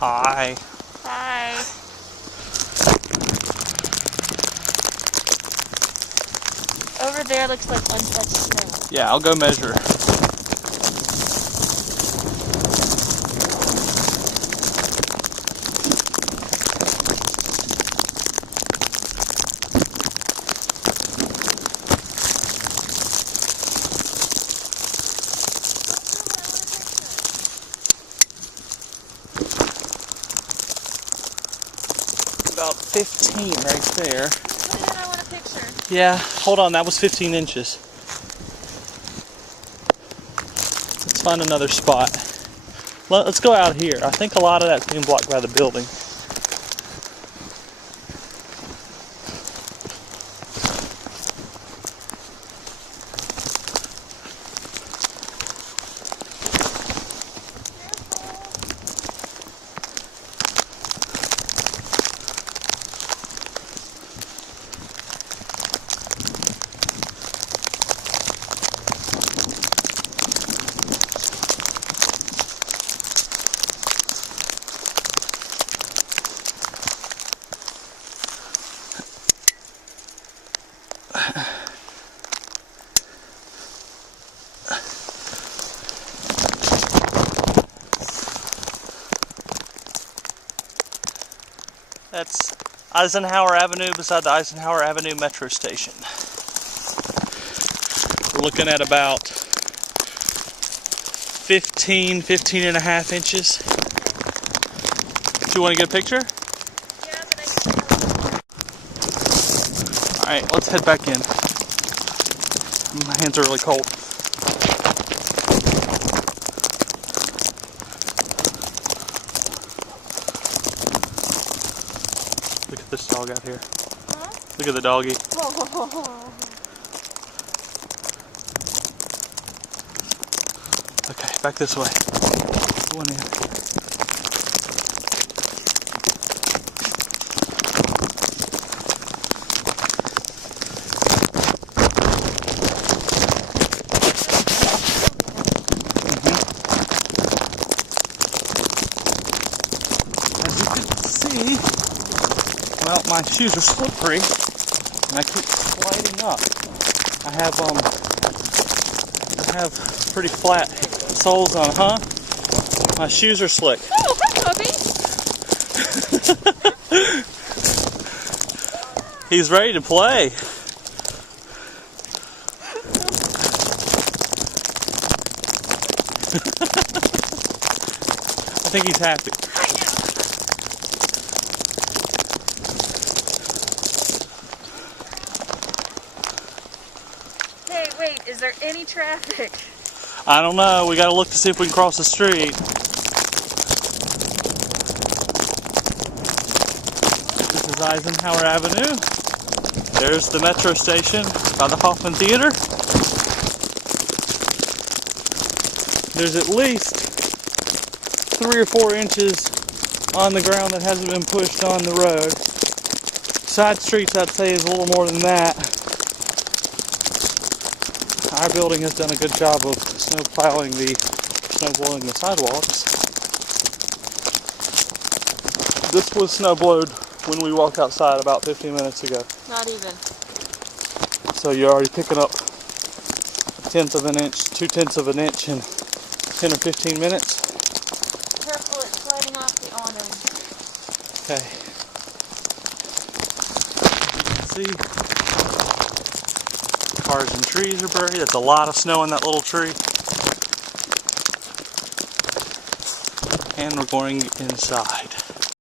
Hi. Hi. Over there looks like untouched snow. Yeah, I'll go measure. About 15 right there. I want a picture. Yeah, hold on, that was 15 inches. Let's find another spot. Let's go out here. I think a lot of that's being blocked by the building. That's Eisenhower Avenue beside the Eisenhower Avenue metro station. We're looking at about 15 and a half inches. Do you want to get a picture? Yeah, but Alright, let's head back in. My hands are really cold. Look at this dog out here. Huh? Look at the doggy. Okay, back this way. One in. As you can see, well, my shoes are slippery, and I keep sliding up. I have pretty flat soles on, huh? My shoes are slick. Oh, hi, puppy. He's ready to play. I think he's happy. Hey, wait, is there any traffic? I don't know. We gotta look to see if we can cross the street. This is Eisenhower Avenue. There's the metro station by the Hoffman Theater. There's at least 3 or 4 inches on the ground that hasn't been pushed on the road. Side streets, I'd say, is a little more than that. Our building has done a good job of snow blowing the sidewalks. This was snow blowed when we walked outside about 15 minutes ago. Not even. So you're already picking up 1/10 of an inch, 2/10 of an inch in 10 or 15 minutes. Careful, it's sliding off the awning. Okay. You can see cars and trees are buried. That's a lot of snow in that little tree. And we're going inside.